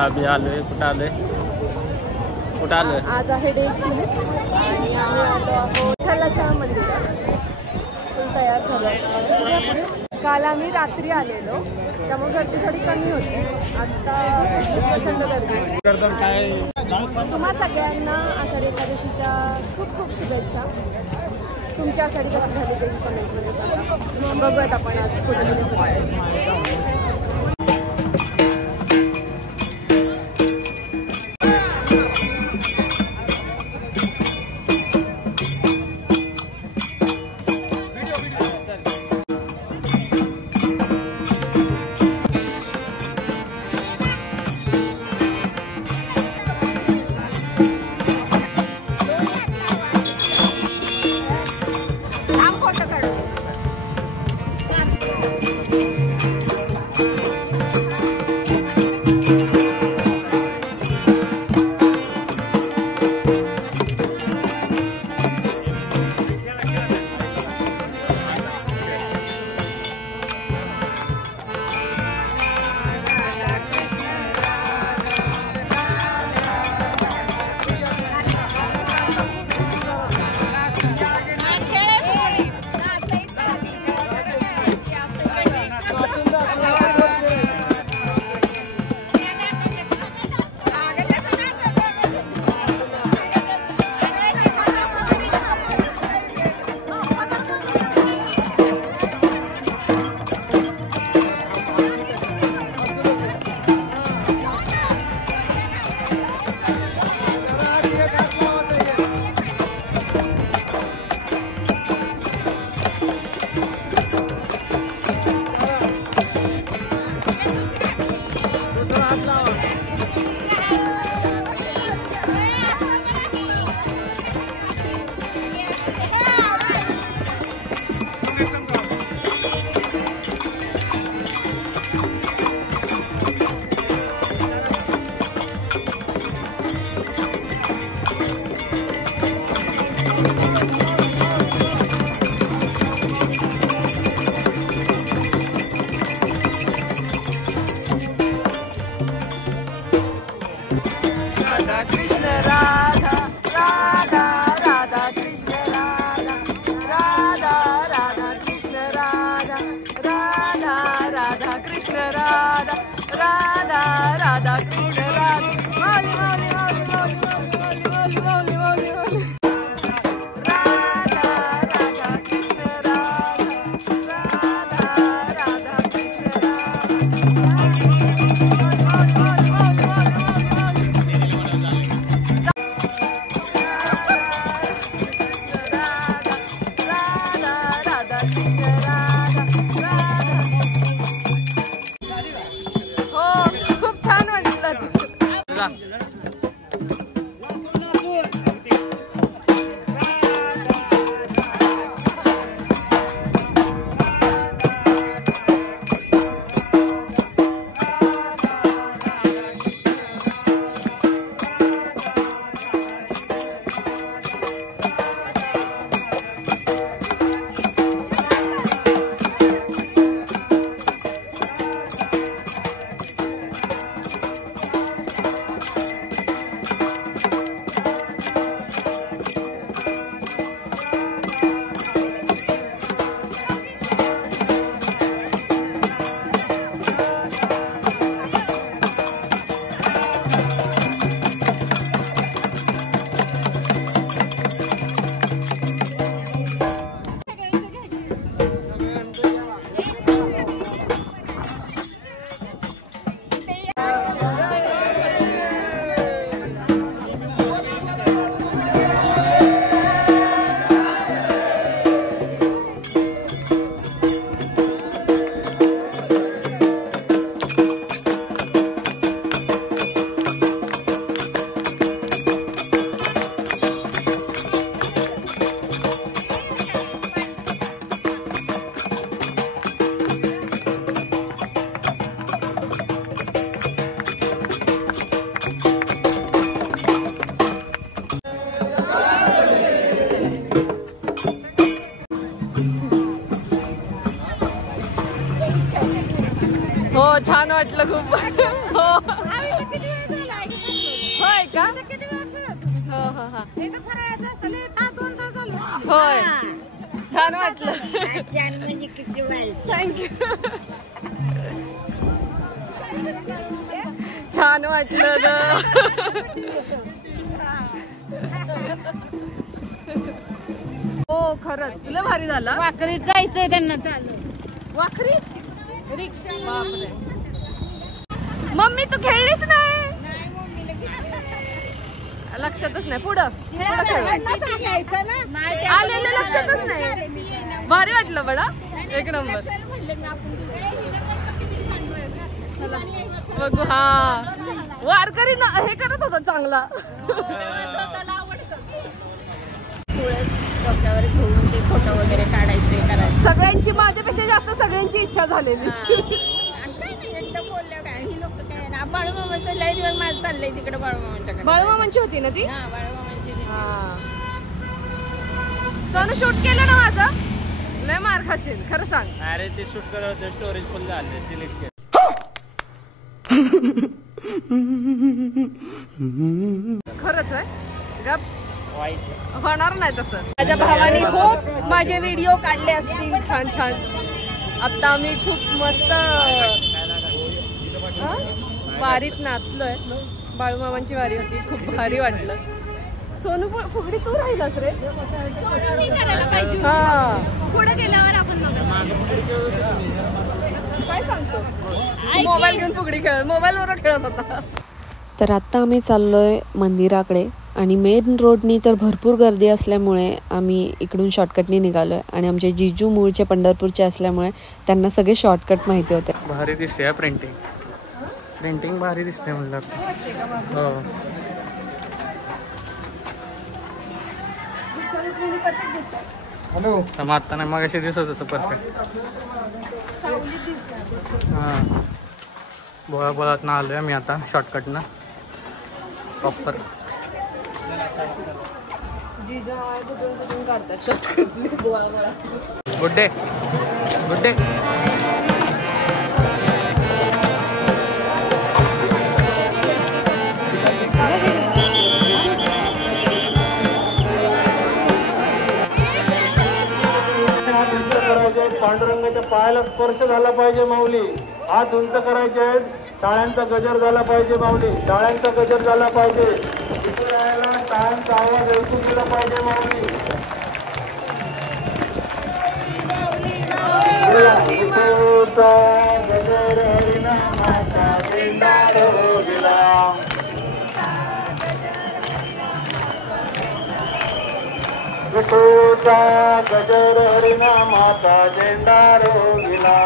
आम्ही आलोय कुठं आलोय आज आहे डे 2 आणि आम्ही आलो आहोत विठ्ठलाच्या मंदिरात. फुल तयार झालं. काल आम्ही रात्री आलेलो त्यामुळे गर्दी थोडी कमी होती. आता प्रचंड गर्दी. तुम्हा सगळ्यांना आषाढी एकादशीच्या खूप खूप शुभेच्छा. तुमची आषाढी कशी झाली ते कमेंटमध्ये सांगा. बघूयात आपण आज कुठे कुठे. खूप छान वाटलं. हो छान वाटलं खूप. हो होय का? हो हो हा होय छान वाटलं. थँक्यू. छान वाटलं ग. हो खरंच तुला भारी झाला. वाकरीत जायचंय त्यांना चालू. वाखरी रिक्षा. बापरे. मम्मी तू खेळलीच नाही. लक्षातच नाही. पुढं आलेलं लक्षातच नाही. भारी वाटलं बडा. एक नंबर. बघू हा वारकरी ना हे करत होता चांगला. डोक्यावर घेऊन ते फोटो वगैरे काढायचे करायचे. सगळ्यांची माझ्यापेक्षा जास्त सगळ्यांची इच्छा झालेली. आणि काय नाही एकदा बोलल्या काय ही लोक काय ना बाळूमामाचं लय दिवस माझं चाललंय तिकडे बाळूमामांच्याकडे. बाळूमामांची होती ना ती. हा बाळूमामांची. हा सोनू शूट केलं ना माझं. लय मार खाशील खरं सांग. अरे ते शूट करत होते स्टोरेज फुल झाले डिलीट केलं. खरंच आहे गप होणार नाही तसं. माझ्या भावाने खूप माझे व्हिडिओ काढले असतील छान छान. आता आम्ही खूप मस्त वारीत नाचलोय. बाळूमामांची वारी होती खूप भारी वाटलं. सोनू फुगडी तू राहिलास रे. हा पुढे गेल्यावर आपण काय सांगतो. मोबाईल घेऊन फुगडी खेळ मोबाईल वर खेळत होता. तर आत्ता आम्ही चाललोय मंदिराकडे आणि मेन रोडनी तर भरपूर गर्दी असल्यामुळे आम्ही इकडून शॉर्टकटनी निघालोय. आणि आमचे जीजू मूळचे पंढरपूरचे असल्यामुळे त्यांना सगळे शॉर्टकट माहिती होते. भारी दिसते प्रिंटिंग. प्रिंटिंग भारी दिसते म्हणलं. हो हॅलो. तर मग आता नाही मग अशी दिसत होतं परफेक्ट. हां बोळा बोळात ना आलोय मी आता शॉर्टकटनं proper. Good day good day. पांडुरंगाच्या पायाला स्पर्श झाला पाहिजे माऊली. हात उंच करायचे आहेत. टाळ्यांचा गजर झाला पाहिजे माऊली. टाळ्यांचा गजर झाला पाहिजे. विठुरायाला टाळ्यांचा आवाज ऐकू दिला पाहिजे माऊली. विठूचा गजर हरिनामाचा झेंडा रोविला. विठूचा गजर हरिनामाचा झेंडा रोविला.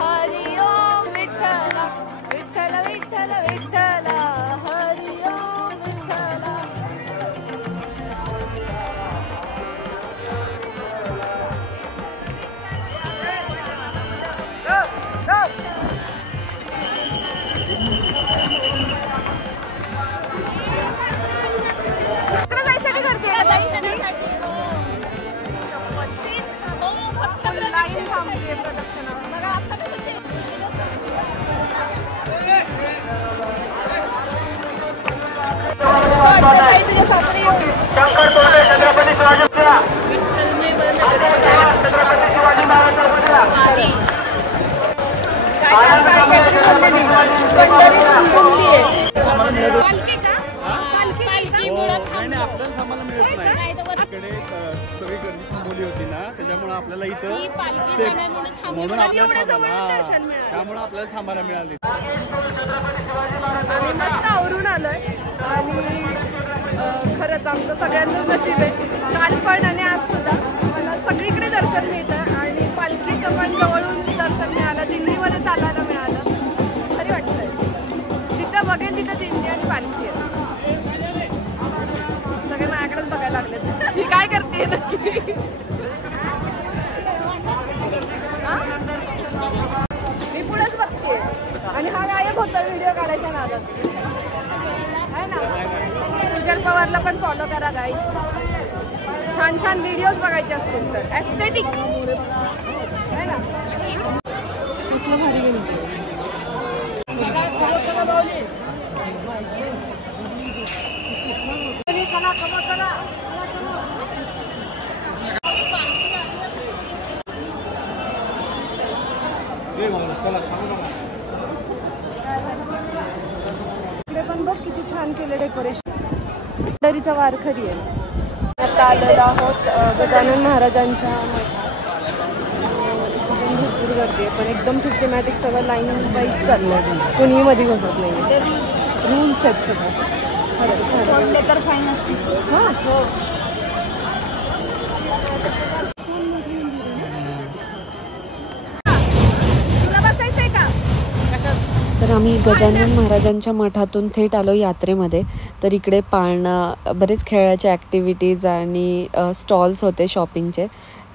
हरि ओम विठ्ठला विठ्ठल विठ्ठल विठ्ठला हरि ओम विठ्ठला. जायसाठी करते ना ताई. लाईन थांबली प्रदक्षिणा. तुझ्या सासरी शंकर तोरडे छत्रपती शिवाजी बोली होती ना त्याच्यामुळे आपल्याला इथं म्हणून आपल्याला त्यामुळे आपल्याला थांबायला मिळाली. आम्ही मस्त आवरून आलोय आणि खरंच आमचं सगळ्यांचं नशीब आहे. काल पण आणि आज सुद्धा मला सगळीकडे दर्शन मिळतं आणि पालखीचं पण जवळून दर्शन मिळालं. दिंडीमध्ये चालायला मिळालं. भारी वाटतंय. जिथं बघेन तिथं दिंडी आणि पालखी आहे. सगळे माझ्याकडेच बघायला लागलेत. ही काय करते नक्की. मी पुढेच बघते आणि हा गायब होता व्हिडिओ काढायचा नादात. है ना. सुजल पवारला पण फॉलो करा गाईज. छान छान व्हिडिओज बघायचे असतील तर. एस्थेटिक है ना. कसलं भारी गेली. इकडे पण बघ किती छान केलं डेकोरेशन. पंढरीचा वारकरी आहे. आता आलेलो आहोत गजानन महाराजांच्या भरपूर गर्दी आहे, पण एकदम सिस्टमॅटिक सगळं लाईन वाईज चाललं. कोणीही मध्ये बसत नाही. रूल्स आहेत सगळं. तर फाईन असते. हां हो. तर आम्ही गजानन महाराजांच्या मठातून थेट आलो यात्रेमध्ये. तर इकडे पाळणा, बरेच खेळाच्या ॲक्टिव्हिटीज आणि स्टॉल्स होते शॉपिंगचे.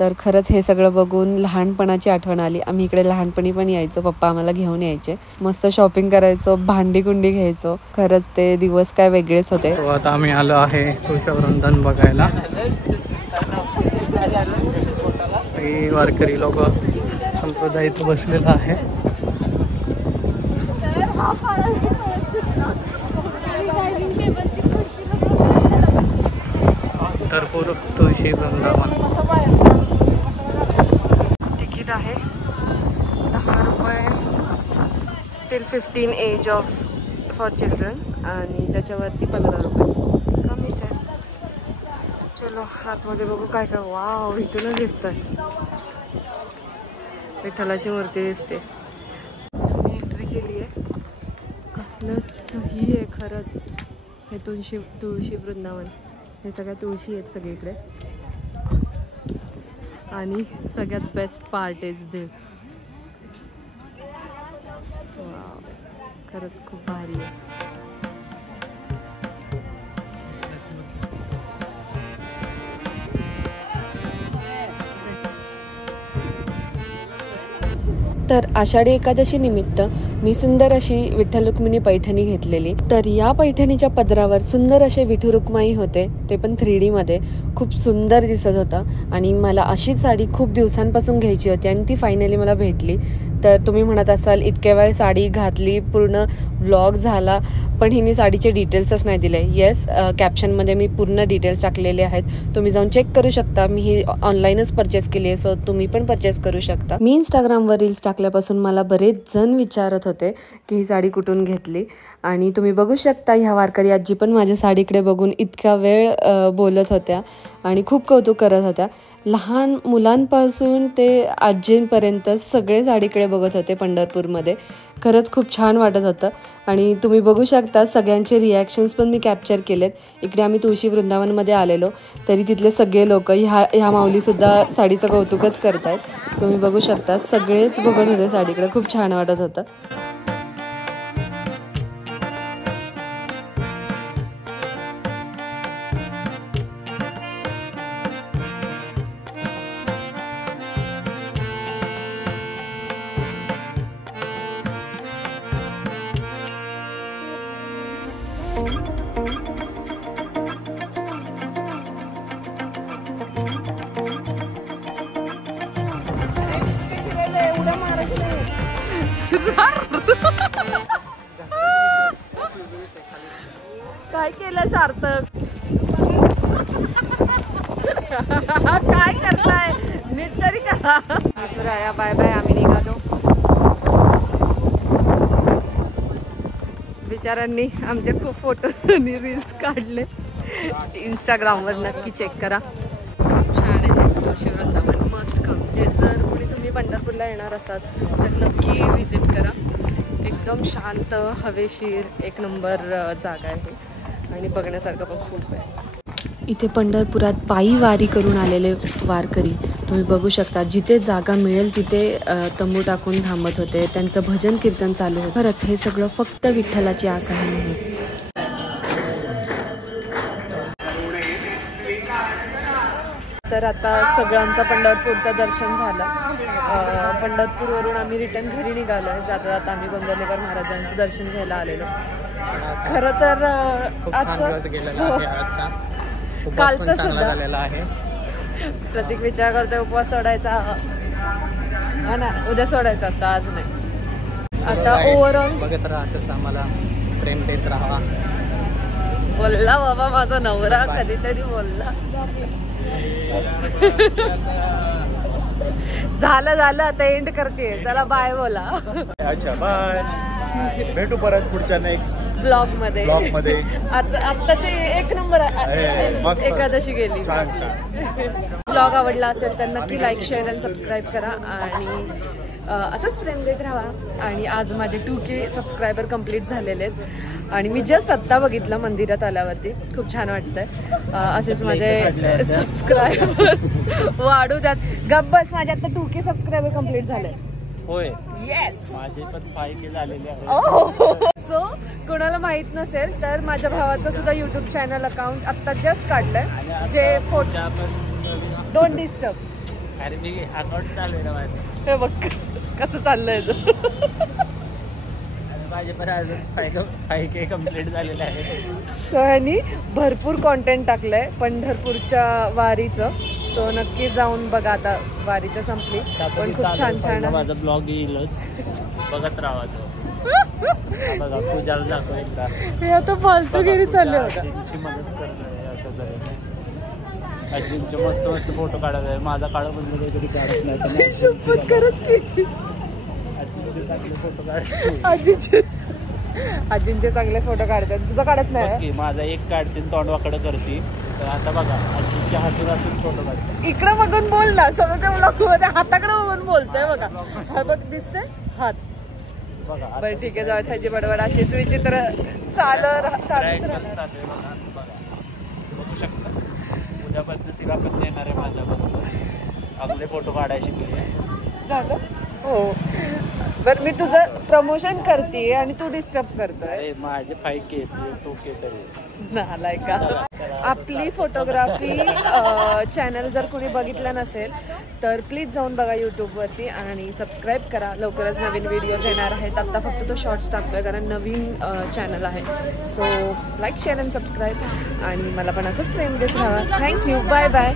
तर खरंच हे सगळं बघून लहानपणाची आठवण आली. आम्ही इकडे लहानपणी पण यायचो, पप्पा आम्हाला घेऊन यायचे. मस्त शॉपिंग करायचो, भांडी कुंडी घ्यायचो. खरंच ते दिवस काय वेगळेच होते. आता आम्ही आलो आहे तुळशीवृंदन बघायला. हे वारकरी लोक संप्रदाय इथं बसलेला आहे. पंढरपूर तुळशी वृंदावन. तिकीट आहे 10 रुपये till 15 age of for childrens आणि त्याच्यावरती 15 रुपये कमीच आहे. चलो आतमध्ये बघू काय काय. वाव, इथूनच दिसतंय विठ्ठलाची मूर्ती दिसते. एंट्री केली आहे. कसलं सही आहे खरंच हे तुळशी वृंदावन. हे सगळ्या तुळशी आहेत सगळीकडे. आणि सगळ्यात best part is this. Wow, खरंच खूप भारी आहे. तर आषाढी एकादशी निमित्त मी सुंदर अशी विठ्ठल रुक्मिणी पैठणी घेतलेली. तर या पैठणीच्या पदरावर सुंदर असे विठू रुक्माई होते, ते पण 3D मध्ये. खूप सुंदर दिसत होतं आणि मला अशीच साडी खूप दिवसांपासून घ्यायची होती आणि ती फायनली मला भेटली. तर तुम्ही म्हणत असाल इतक्या वेळ साडी घातली, पूर्ण व्लॉग झाला, पण हिने साडीचे डिटेल्सच नाही दिले. येस, कॅप्शनमध्ये मी पूर्ण डिटेल्स टाकलेले आहेत, तुम्ही जाऊन चेक करू शकता. मी ही ऑनलाईनच परचेस केली आहे, सो तुम्ही पण परचेस करू शकता. मी इंस्टाग्रामवर रील्स टाकल्यापासून मला बरेच जण विचारत होते की ही साडी कुठून घेतली. आणि तुम्ही बघू शकता ह्या वारकरी आजी पण माझ्या साडीकडे बघून इतका वेळ बोलत होत्या आणि खूप कौतुक करत होत्या. लहान मुलांपासून ते आजींपर्यंत सगळे साडीकडे बघत होते पंढरपूरमध्ये. खरंच खूप छान वाटत होतं. आणि तुम्ही बघू शकता सगळ्यांचे रिॲक्शन्स पण मी कॅप्चर केलेत. इकडे आम्ही तुळशी वृंदावनमध्ये आलेलो तरी तिथले सगळे लोक ह्या माऊलीसुद्धा साडीचं कौतुकच करत आहेत. तुम्ही बघू शकता सगळेच बघत होते साडीकडे. खूप छान वाटत होतं. काय केलं सार्थक? काय करताय? नीट तरी करा. बाय बाय, आम्ही निघालो. बिचारांनी आमचे खूप फोटोज आणि रील्स काढले. इंस्टाग्रामवर नक्की चेक करा. छान आहे तुळशी वृंदावन. Must come. जर कोणी तुम्ही पंढरपूरला येणार असाल तर नक्की विजिट करा. एकदम शांत, हवेशीर, एक नंबर जागा आहे आणि बघण्यासारखं पण खूप आहे. इथे पंढरपुरात पायी वारी करून आलेले वारकरी तुम्ही बघू शकता. जिथे जागा मिळेल तिथे तंबू टाकून थांबत होते. त्यांचं भजन कीर्तन चालू होतं. खरंच हे सगळं फक्त विठ्ठलाची आस आहे म्हणून. तर आता सगळं आमचं पंढरपूरचं दर्शन झालं. पंढरपूरवरून आम्ही रिटर्न घरी निघालो आहे. जाता जाता आम्ही गोंदवलेकर महाराजांचं दर्शन घ्यायला आलेलो. खरं तर खूप छान आजचं दिवस गेलेला आहे आजचा. उपवास कालचा पण चांगला सुद्धा. झालेला आहे. प्रतीक विचार करतोय उपवास सोडायचा. हा ना, उद्या सोडायचा असतो, आज नाही. आता ओव्हरऑल बघत राहा, असंच आम्हाला प्रेम देत राहा. बोलला बाबा माझा नवरा, कधीतरी बोलला. झालं आता एंड करते. चला बाय बोला. अच्छा बाय. भेटू परत पुढच्या नेक्स्ट ब्लॉग मध्ये. आता ते एक नंबर मस्त. एकादशी गेली. छान छान. ब्लॉग आवडला असेल तर नक्की लाईक शेअर आणि सबस्क्राईब करा आणि असंच प्रेम देत राहा. आणि आज माझे 2K सबस्क्रायबर कंप्लीट झालेले आहेत आणि मी जस्ट आत्ता बघितलं मंदिरात आल्यावरती. खूप छान वाटतंय. असेच माझे सबस्क्रायबर्स वाढू द्यात. गब्बस, माझे आता 2K सबस्क्रायबर कंप्लीट झाले. होय, येस. माझे पण 5K झालेले आहे. सो कोणाला माहित नसेल तर माझ्या भावाचं सुद्धा युट्यूब चॅनल अकाउंट आत्ता जस्ट काढलंय, जे फोटो डोंट डिस्टर्ब. अरे मी अकाउंट चालू आहे माझं. हे बघ कसं चाललंय. माझे पण आजच 5K कंप्लीट झालेले आहे. सो ह्यांनी भरपूर कॉन्टेंट टाकलंय पंढरपूरच्या वारीचं. सो नक्की जाऊन बघा. आता वारीचं संपली पण खूप छान छान आहे. माझा ब्लॉग येईलच, बघत राहा. बघा पूजाला जातो एकदा. हे आता फालतूगिरी चालले होता. आजींची मदत करतोय असं झालं. आजींचे मस्त मस्त फोटो काढत आहे. माझा काढा बंद कधी काढत नाही. शपथ खरंच की फोटो काढ. आजींचे चांगले फोटो काढतात. तुझा काढत नाही. माझा एक काढते तोंडवाकडे करते. तर आता बघा आजीच्या हातून फोटो काढते. इकडे बघून बोल ना. सगळं ब्लॉग मध्ये हाताकडे बघून बोलतोय. बघा हा बघ दिसतंय हात. बघा बरं ठीक आहे, जाऊ ह्याची बडबड अशीच विचित्र चालूच राहणार. बघू शकता. उद्यापासून तिला पण देणार आहे माझ्याबरोबर. आपले फोटो काढायला शिकले. झालं हो. बरं मी तुझं प्रमोशन करते आणि तू डिस्टर्ब करतोय. माझे 5K 2K तरी नालाय का. आपली फोटोग्राफी चॅनल जर कोणी बघितलं नसेल तर प्लीज जाऊन बघा यूट्यूबवरती आणि सबस्क्राईब करा. लवकरच नवीन व्हिडिओज येणार आहेत. आत्ता फक्त तो शॉर्ट्स टाकतोय कारण नवीन चॅनल आहे. So like share and subscribe आणि मला पण असंच प्रेम देत राहा. थँक्यू. Bye bye.